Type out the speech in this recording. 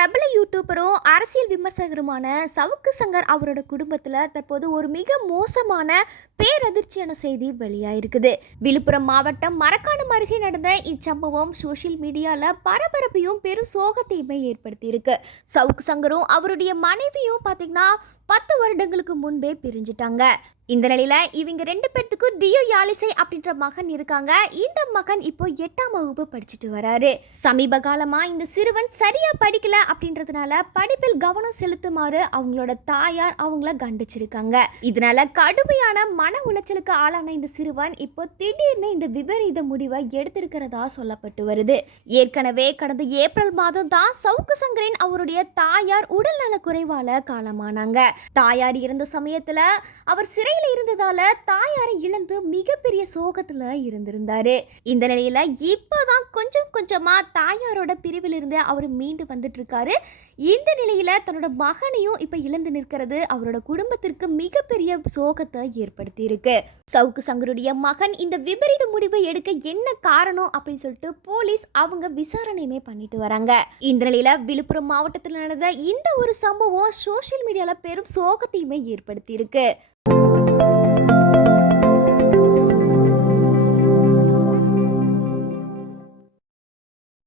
பிரபல யூடியூபரும் அரசியல் விமர்சகருமான சவுக்கு சங்கர் அவரோட குடும்பத்தில் தற்போது ஒரு மிக மோசமான பேரதிர்ச்சியான செய்தி வெளியாயிருக்குது. விழுப்புரம் மாவட்டம் மரக்காணம் அருகே நடந்த இச்சம்பவம் சோசியல் மீடியாவில் பரபரப்பையும் பெரும் சோகத்தையுமே ஏற்படுத்தி இருக்கு. சவுக்கு சங்கரும் அவருடைய மனைவியும் பார்த்தீங்கன்னா 10 வருடங்களுக்கு முன்பே பிரிஞ்சிட்டாங்க. இந்த நிலையில இவங்க 2 பேர்த்துக்கும் டியோ யாலிசை அப்படின்ற மகன் இருக்காங்க. இந்த மகன் இப்போ 8ஆம் வகுப்பு படிச்சுட்டு வராரு. சமீப காலமா இந்த சிறுவன் சரியா படிக்கல அப்படின்றதுனால படிப்பில் கவனம் செலுத்துமாறு அவங்களோட தாயார் அவங்கள கண்டிச்சிருக்காங்க. இதனால கடுமையான மன உளைச்சலுக்கு ஆளான இந்த சிறுவன் இப்போ திடீர்னு இந்த விபரீத முடிவை எடுத்திருக்கிறதா சொல்லப்பட்டு வருது. ஏற்கனவே கடந்த ஏப்ரல் மாதம் தான் சவுக்கு சங்கரின் அவருடைய தாயார் உடல்நல குறைவால காலமானாங்க. தாயார் இருந்த சமயத்துல அவர் சிறையில் இருந்ததால தாயாரை இழந்து மிகப்பெரிய சோகத்துல இருந்திருந்தாரு. இந்த நிலையில இப்பதான் கொஞ்சம் கொஞ்சமா தாயாரோட பிரிவில் இருந்து அவர் மீண்டு வந்துட்டு இருக்காரு. இந்த நிலையில தன்னோட மகனையும் இப்ப இழந்து நிற்கிறது அவரோட குடும்பத்திற்கு மிகப்பெரிய சோகத்தை ஏற்படுத்தி இருக்கு. சவுக்கு சங்கருடைய மகன் இந்த விபரீத முடிவை எடுக்க என்ன காரணம் அப்படின்னு சொல்லிட்டு போலீஸ் அவங்க விசாரணையுமே பண்ணிட்டு வராங்க. இந்த நிலையில விழுப்புரம் மாவட்டத்தில் நடந்த இந்த ஒரு சம்பவம் சோசியல் மீடியால பெரும் சோகத்தையுமே ஏற்படுத்தி இருக்கு.